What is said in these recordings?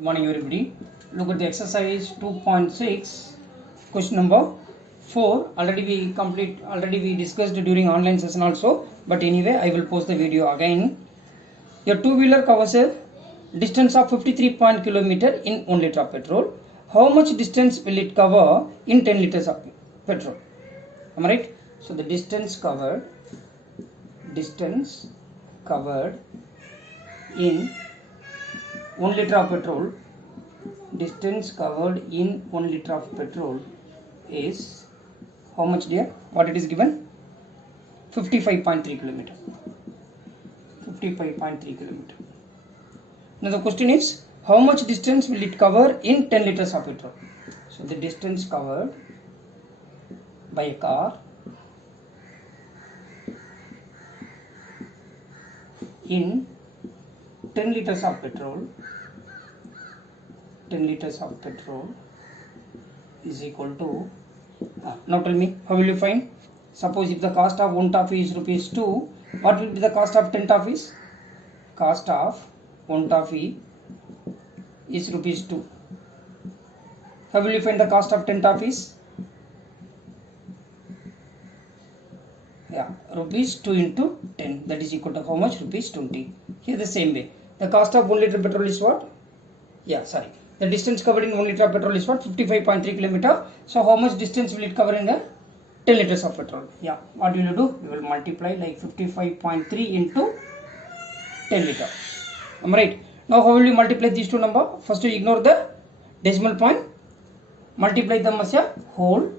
Good morning everybody. Look at the exercise 2.6 question number 4. Already we discussed during online session also, but anyway I will post the video again. Your two-wheeler covers a distance of 53 km in 1 liter of petrol. How much distance will it cover in 10 liters of petrol? Am I right? So the distance covered in 1 liter of petrol, distance covered in 1 liter of petrol is how much, dear? What it is given? 55.3 km. 55.3 km. Now the question is, how much distance will it cover in 10 liters of petrol? So the distance covered by a car in 10 liters of petrol is equal to, now tell me, how will you find? Suppose if the cost of 1 toffee is rupees 2, what will be the cost of 10 toffees? Cost of 1 toffee is rupees 2. How will you find the cost of 10 toffees? Rupees 2 into 10, that is equal to how much? Rupees 20. Here the same way, the cost of 1 liter petrol is what? The distance covered in 1 liter of petrol is what? 55.3 km. So how much distance will it cover in 10 liters of petrol? What will you do? You will multiply like 55.3 into 10 liter. Am I right? Now how will you multiply these two numbers? First you ignore the decimal point, multiply them as a whole.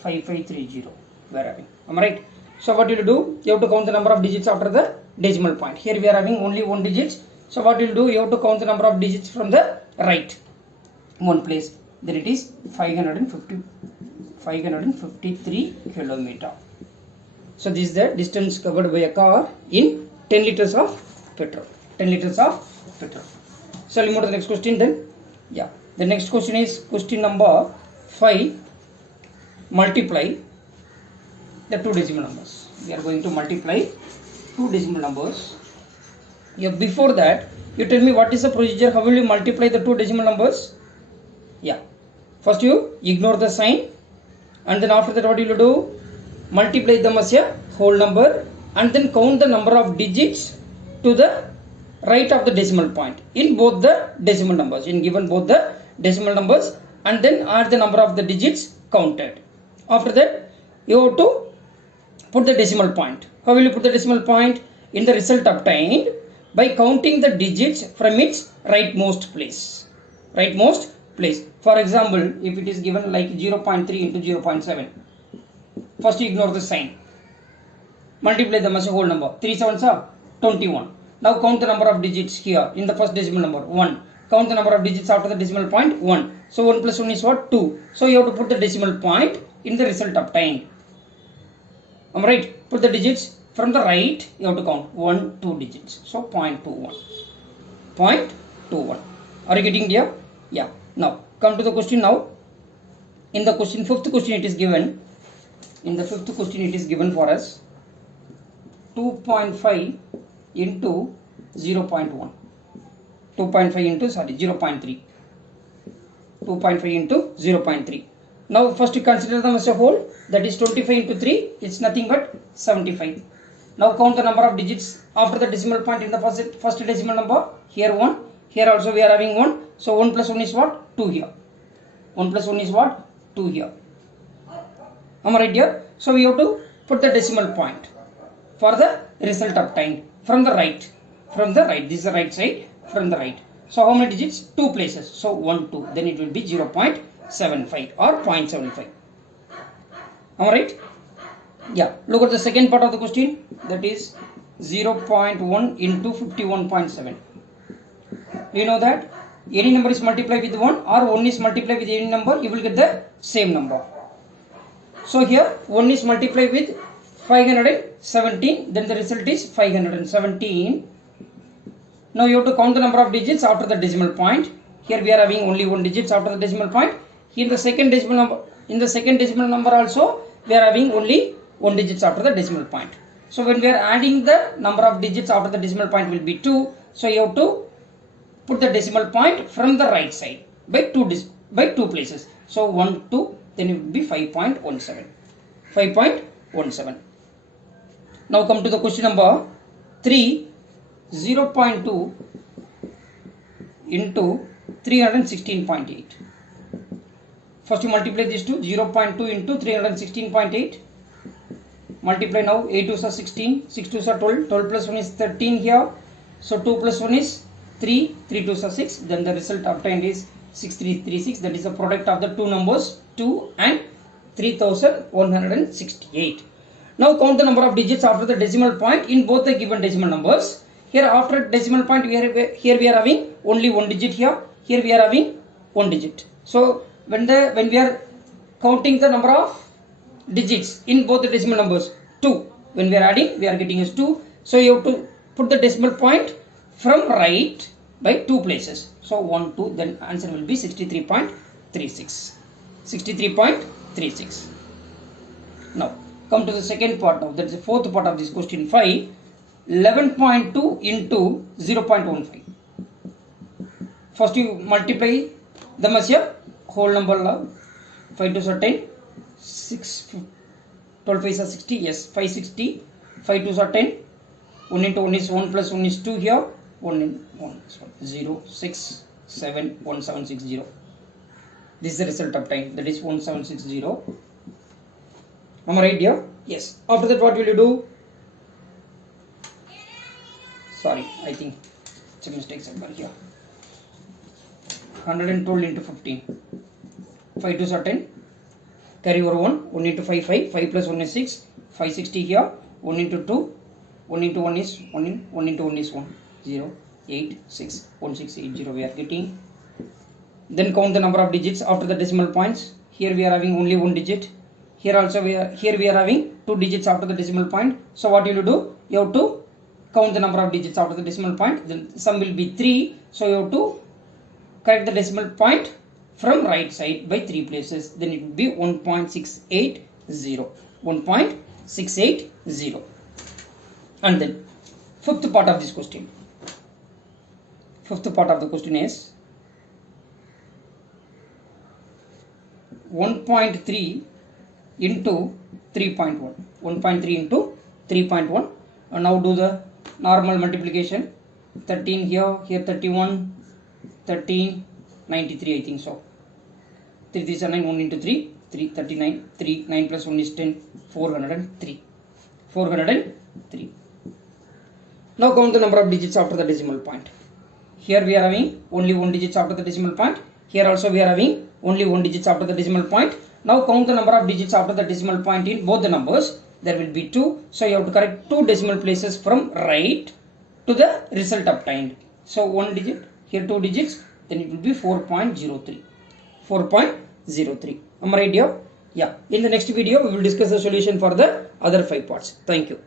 5530 we are having. Am I right? So what will you do? You have to count the number of digits after the decimal point. Here we are having only one digit. So what you will do? You have to count the number of digits from the right one place. Then it is 553 km. So this is the distance covered by a car in 10 liters of petrol. 10 liters of petrol. So we'll move to the next question then. The next question is question number 5. Multiply the two decimal numbers. We are going to multiply two decimal numbers. Before that, you tell me what is the procedure, how will you multiply the two decimal numbers? First you ignore the sign, and then after that what you will do? Multiply them as a whole number and then count the number of digits to the right of the decimal point in both the decimal numbers, in given both the decimal numbers, and then add the number of the digits counted. After that you have to put the decimal point. How will you put the decimal point? In the result obtained by counting the digits from its rightmost place. For example, if it is given like 0.3 into 0.7, first you ignore the sign, multiply them as a whole number. 3 sevens are 21. Now count the number of digits here in the first decimal number, 1. Count the number of digits after the decimal point, 1. So 1 plus 1 is what? 2. So you have to put the decimal point in the result obtained. Am I right? Put the digits from the right, you have to count 1, 2 digits. So 0.21. 0.21. Are you getting here? Now come to the question now. In the question, fifth question it is given. In the fifth question it is given for us 2.5 into 0.1. 2.5 into 0.3. 2.5 into 0.3. Now first you consider them as a whole, that is 25 into 3, it's nothing but 75. Now count the number of digits after the decimal point in the first decimal number. Here 1, here also we are having 1. So 1 plus 1 is what? 2 here. 1 plus 1 is what? 2 here. Am I right here? So we have to put the decimal point for the result obtained from the right. This is the right side, from the right. So how many digits? 2 places. So 1, 2. Then it will be 0.75 or 0.75. Am I right? Look at the second part of the question. That is 0.1 into 51.7. Do you know that any number is multiplied with 1 or 1 is multiplied with any number, you will get the same number. So here 1 is multiplied with 517, then the result is 517. Now you have to count the number of digits after the decimal point. Here we are having only 1 digits after the decimal point. In the second decimal number also we are having only 1 digits after the decimal point. So when we are adding the number of digits after the decimal point will be 2. So you have to put the decimal point from the right side by two places. So 1, 2, then it will be 5.17. 5.17. Now come to the question number 3. 0.2 into 316.8. First you multiply these two. 0.2 into 316.8. Multiply now. 8 2s are 16, 6 2s are 12, 12 plus 1 is 13 here. So 2 plus 1 is 3, 3 2s are 6. Then the result obtained is 6336. That is the product of the two numbers 2 and 3168. Now count the number of digits after the decimal point in both the given decimal numbers. Here after decimal point here we are having only one digit here. Here we are having one digit. So when we are counting the number of digits in both the decimal numbers 2, when we are adding we are getting as 2. So you have to put the decimal point from right by two places. So 1 2, then answer will be 63.36. 63.36. Now come to the second part now, that is the fourth part of this question 5. 11.2 into 0.15. First you multiply them as a whole number. 5 2s are 10, 6 12 5s are 60, yes 560. 5 2s are 10, 1 into 1 is 1 plus 1 is 2 here, 1 in 1 is 1, 0 6 7 1760. This is the result obtained, that is 1760. Am I right here? Yes. After that what will you do? Sorry, I think it's a mistake somewhere here. 112 into 15. 5 2s are 10. Carry over 1. 1 into 5 5. 5 plus 1 is 6. 560 here. 1 into 2. 1 into 1 is 1. 1 into 1 is 1. 0 8 6 1680 we are getting. Then count the number of digits after the decimal points. Here we are having only one digit. Here also we are having two digits after the decimal point. So what you will do? You have to count the number of digits after the decimal point. Then sum will be 3. So you have to correct the decimal point from right side by 3 places. Then it will be 1.680. 1.680. And then fifth part of this question. Fifth part of the question is 1.3 into 3.1. 1.3 into 3.1. And now do the normal multiplication. 13 here, here 31, 13, 93 I think so. 3 3 is 9, 1 into 3, 3, 39, 3, 9 plus 1 is 10, 403. 403. Now count the number of digits after the decimal point. Here we are having only one digit after the decimal point. Here also we are having only one digit after the decimal point. Now count the number of digits after the decimal point in both the numbers. There will be 2. So you have to correct 2 decimal places from right to the result obtained. So 1 digit, here 2 digits, then it will be 4.03. 4.03. Am I right here? Yeah. In the next video we will discuss the solution for the other 5 parts. Thank you.